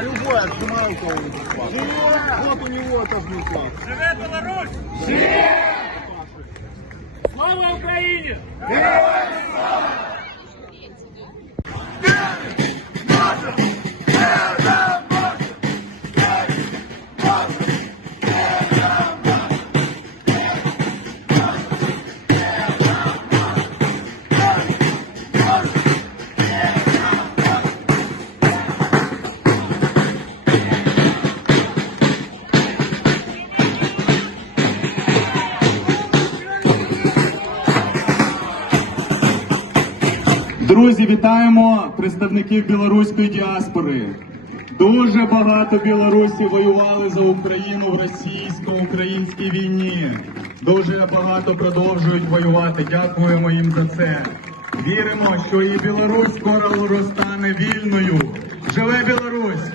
А любой отжимал кого-нибудь. Вот у него это внутри. Живе Білорусь! Слава Україні! Друзі, вітаємо представників білоруської діаспори. Дуже багато білорусів воювали за Україну в російсько-українській війні. Дуже багато продовжують воювати. Дякуємо їм за це. Віримо, що і Білорусь скоро розтане вільною. Живе Білорусь!